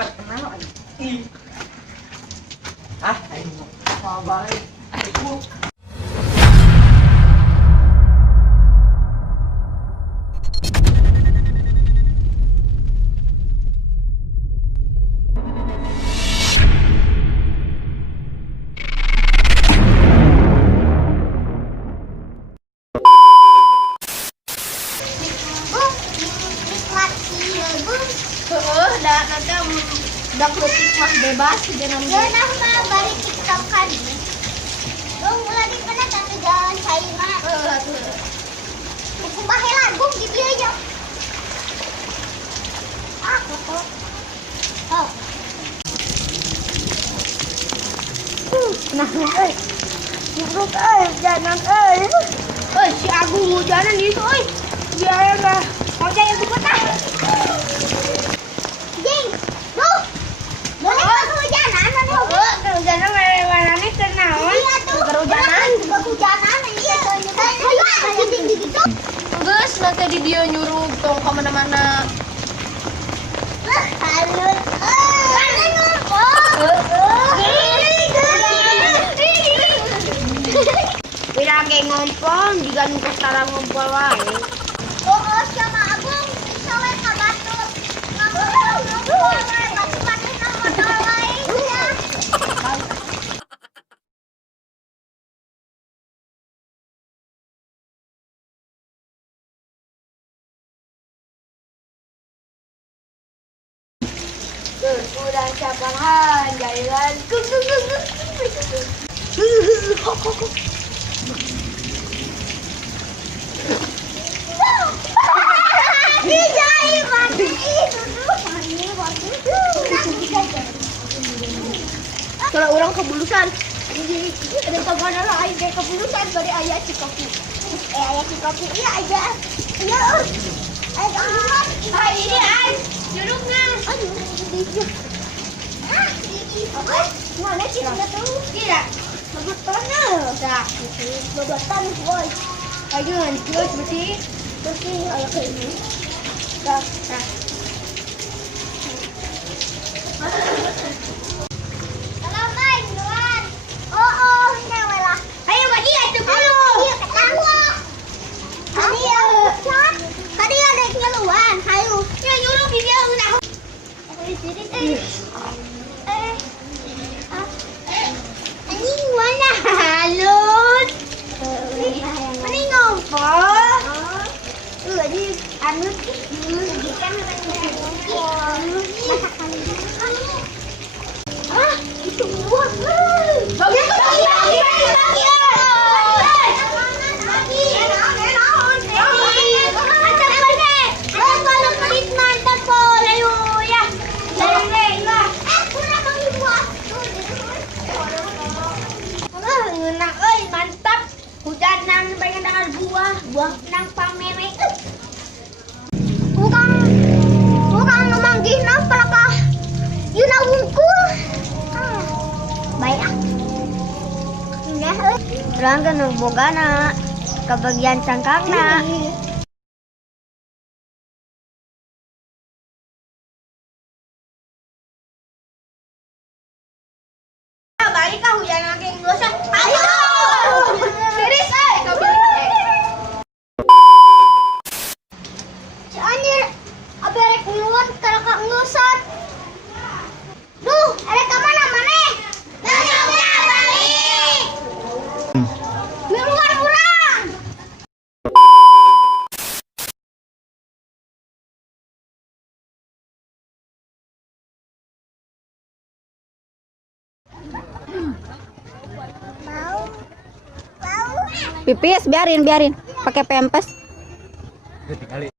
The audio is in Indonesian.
terkenal aja. Ayo mau balik. Ayo. Nanti udah kritik mah bebas jangan ya mah bari TikTok kan dong lagi kena tapi jalan saya mah hukum bahe lagu di dia aja foto oh nah nyuruk jangan si Agung hujanan itu biar enggak mau jaya ke kota. Kehujanan warnanya kenaon? Kehujanan Geus nanti di dia nyuruh tong kemana-mana. Bila kayak ngompong, jika numpuk tara ngompol wae. Oh, sama Agung, soalnya kabatu. Ngompol, batu-batu sama motor lain ya. Udah capahan, jalan. Kalau orang kebulusan, ada kemana lah ayah kebulusan dari ayah Cikopi. Ayah Cikopi, iya aja. Iya, ayah kebulusan. Ini ay, juruknya. Mana sih udah tuh? Tidak, Bebetannya. dah. Bebetan boy. Ayo, terus bersih. Bersih ayah kayak ini. Dah. Kalau main duluan. Oh, nyawa. Ayo bagi itu dulu. Iya, ketawa. Tadi ada keluhan. Ayo. Ya nyuruh dia udah. Aku di sini. Anjing mana? Halus. Mending ngompol. Jadi anu kan itu buat. Bagi. Mantap. Hujanan pengen dengar buah nang pamere. Bukan memanggih nang pelakah. Yuna wungkul. Baik ah. Orang kan bogana kebagian cangkangna. Balik kah hujan lagi dosa. Ayo. Tiris kau bilang. Anjir, apa rek nguluan karena kak ngusat. Duh, rek ke mana? Balik. Nguluan urang. Pipis biarin pakai pempes.